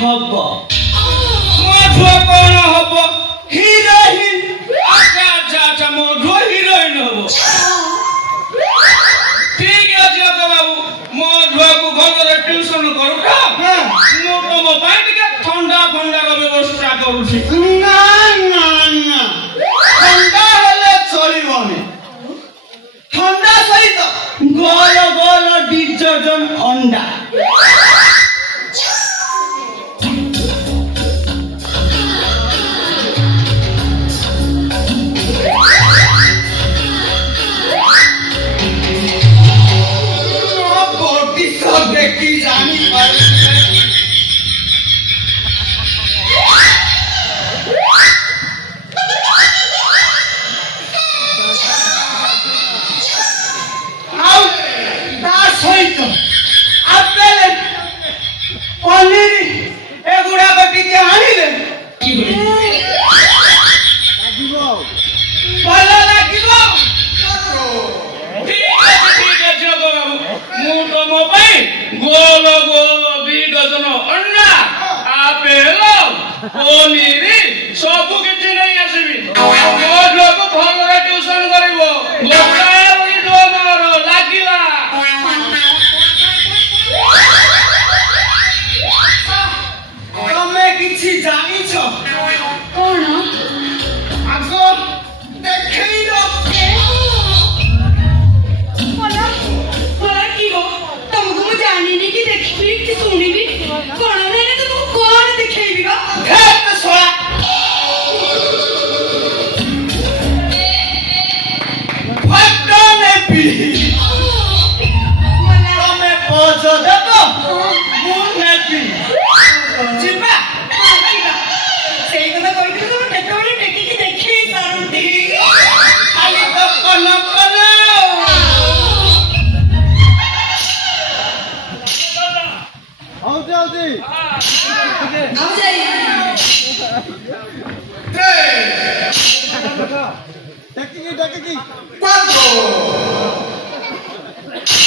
Hub मधु कौन hub heroine अच्छा अच्छा अच्छा मधु हिरोइन हब ठीक अछि अको बाबू मधु को घर ट्यूशन करूटा मो तो मो पाई के ठंडा ठंडा रो व्यवस्था करूछी ना ना ना ठंडा हेले चलिबनी ठंडा सहित गोल गोल डिटर्जेंट अंडा देखी जानी सहित पनीर एगुड़ा टिके आनिले भल लगे गोल गोल 2 डजन अंडा आपेल पनीर सबु किछि नहीं आसीबी मोर लोक भलरे ट्यूशन करिवो गोटाए बनी दो मोर लागिला तमे किछि जानि छ कोन आगो देखैलो बोला बोला की हो तुमको मैं जानी नहीं कि देखी कि सुनी भी कौन है ना तुमको कौन दिखेगी बा खेत सोया फटो ने पी तमे पोजो देबो मु ने पी जिबा सेही কথা কইতে তো কেতোড়ি টেকি কি দেখি পারুতি खाली तो कोन करे आओ जाई Daki. Quatro.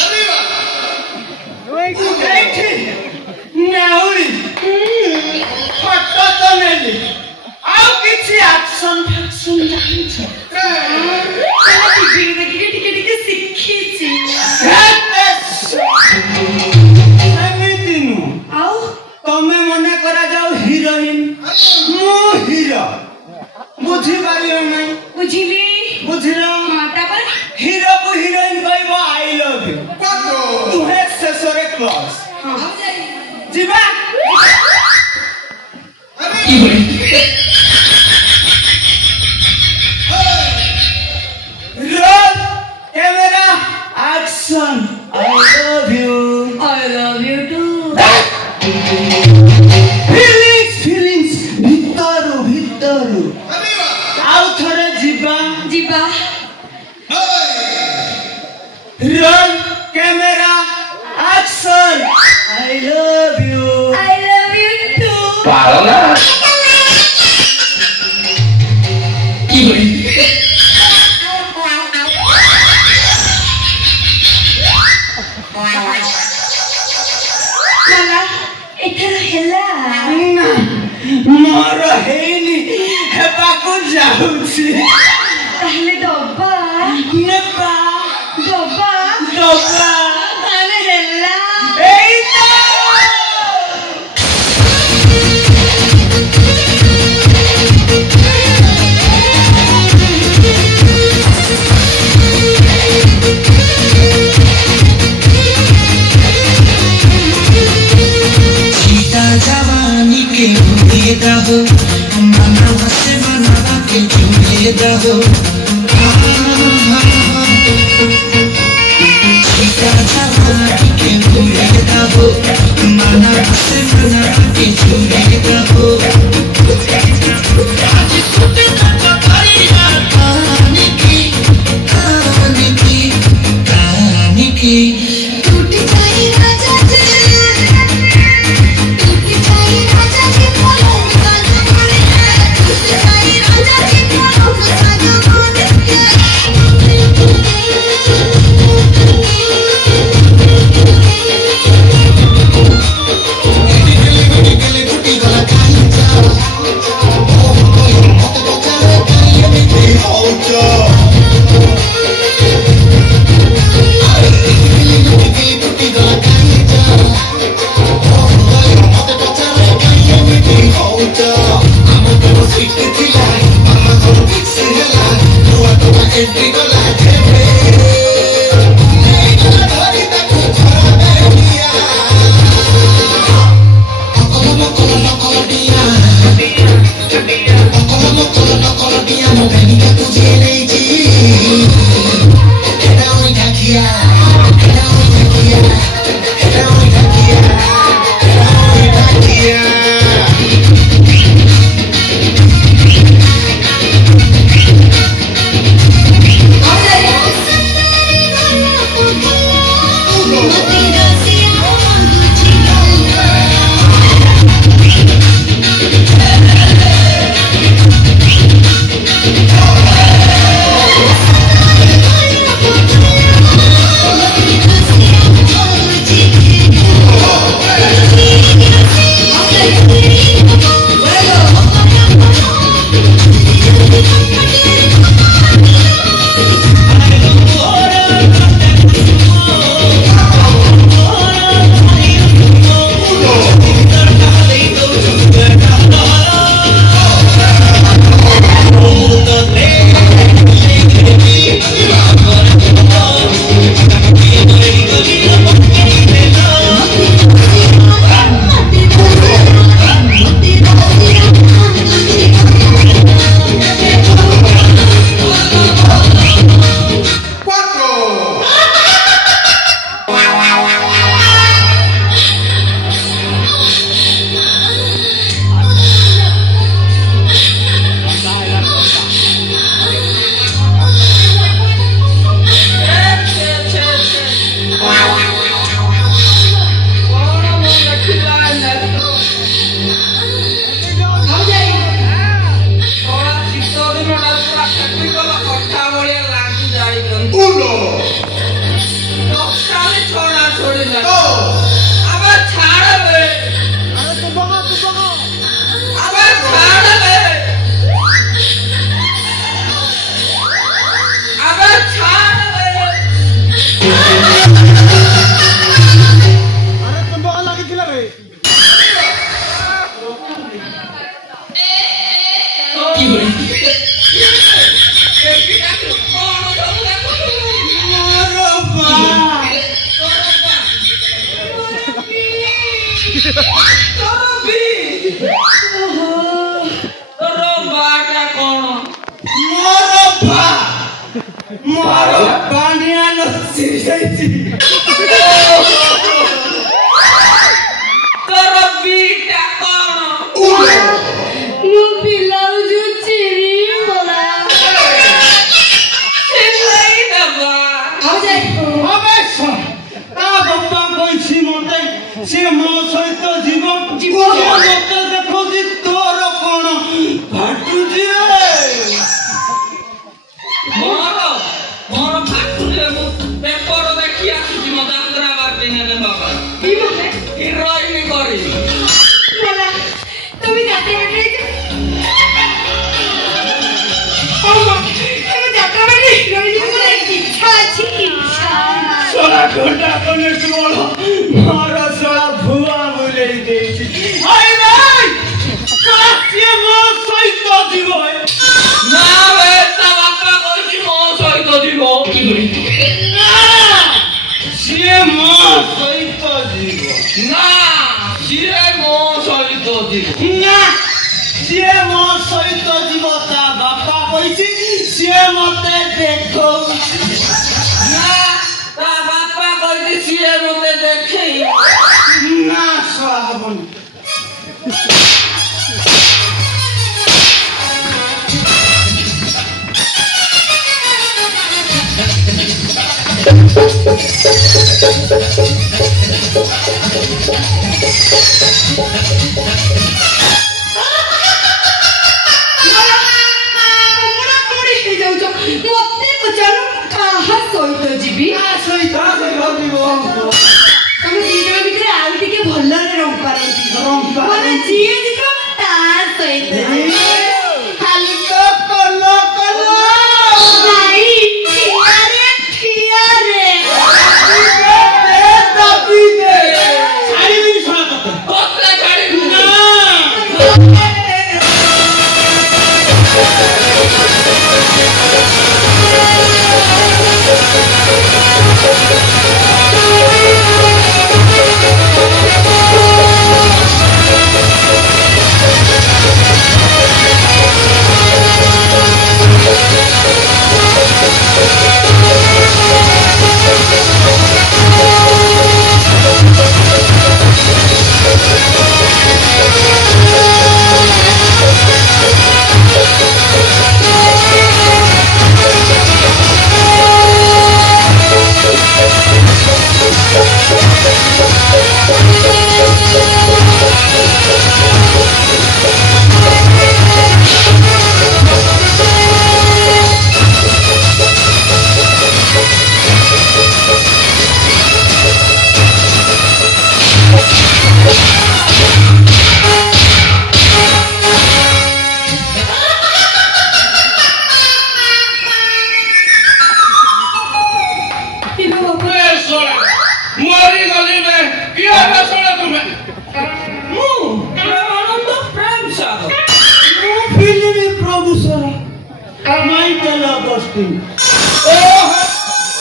Arriba. Oiti. Nauri. Foto nele. Ao କିଛି action ଜାଣିଛ ଟିକେ ଶିଖିଛି ଏମିତି ନୁହଁ ଆଉ ତମେ ମନେ କରାଯାଉ ହିରୋଇନ ମୁଁ ହିରୋ ବୁଝିପାରିଲ ନାହିଁ ବୁଝିଲି ବୁଝିଲ ତାପରେ ହିରୋ କୁ ହିରୋଇନ କହିବ ଆଇ ଲଭ୍ ୟୁ ତୁହେ ଶେଷରେ କ୍ଲୋଜ୍ ଯିବା roll camera action I love you too feelings ଭିତରୁ ଆଉ ଥରେ ଯିବା roll camera action I love you too पागल ना की बड़ी माला एथर हेला ना मोर हेनी हेबाकू जाउछि ताहले दबा नेबा दबा ताहले हेला एई तो जवानी के उड़ेदा हो मनवा से मनवा के जुड़ेदा हो सीता जवानी के उड़ेदा हो मनवा से मनवा के जुड़ेदा हो आज सुते का कहानी की टूट जाए राजा जी Get ମୋର ପାଣିଆ ନସି ଯାଇଛି ତୋର ବିଟା କଣ ମୁଁ ପିଲାଉଛୁ ଚିରି ବୋଲା ସିଲେଇ ଦେବା ଆଉ ଯାଇ ଅବଶ୍ୟ ତା ବାପା କହିଛି ମତେ ସେ ମୋ ସହିତ ଯିବ ମତେ ଦେଖୁଛି ତୋର କଣ ଫାଟୁଛି ମୋର ଫାଟୁଛି ମୁଁ ପେପର ଦେଖି ଆସୁଛି ମୋ ଯାତ୍ରା ବାର୍ତ୍ତି ନେଲେ ବାବା ହିରୋଇନ କରିବି ବୋଲା তুমি যাত্রা বাড়ি তুমি যাত্রা বাড়ি রইলি বলে ইচ্ছা আছে ইচ্ছা सोला घोटा कोने केवल मारा सोला भुआ बोले देछि हाय भाई कासिए मो सहित जीव ନା ବେ ତା ବାପା କହିଛି ମୋ ସହିତ ଯିବ କି କରି ସିଏ ମୋ ସହିତ ଯିବ ନା ସିଏ ମୋ ସହିତ ଯିବ ନା ସିଏ ମୋ ସହିତ ଯିବ ତା ବାପା କହିଛି ସିଏ ମତେ ଦେଖଉଛି ନା ତା ବାପା କହିଛି ସିଏ ମତେ ଦେଖେଇ ନା ସଳା ହବନି মতে পচানো কাহা সহিত ଯିବି ସହିତ ଯିବ ତମେ ଦି ଜଣ ଭିତରେ ଆଉ ଟିକେ ଭଲରେ ରମ୍ପାରନ୍ତି ମାନେ ଯିଏ ଯିବ ତା ସହିତ ଖାଲି ତ କଲ କଲ ଭାଇ ଠିଆରେ ଠିଆରେ ଦାବି ଦେ ଛାଡ଼ିବି ଶଳା ତତେ କଥା ଛାଡ଼ିବି ନା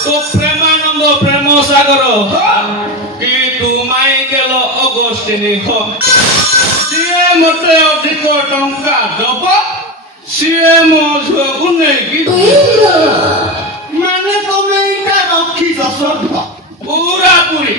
तो प्रेमानंद प्रेम सागर कि तू माइकेल अगस्टिनी हो सीए मते अधिक टंका दब सीए मो झुआକୁ ନେଇକି ମାନେ ତମେ ଏଇଟା ରଖିଛ ସର୍ବ पूरा पूरी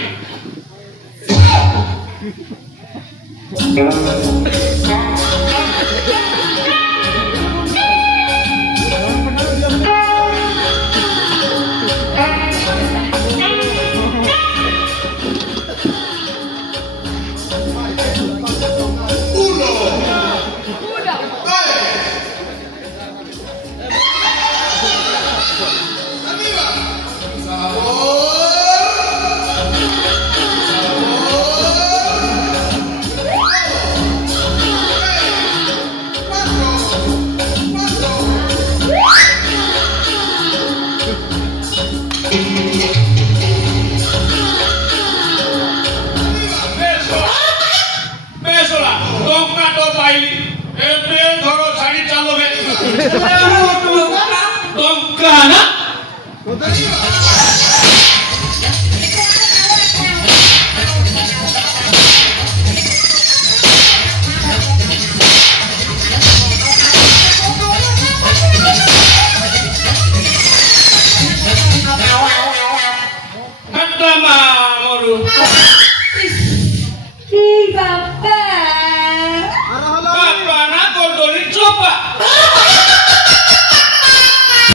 ଆଉ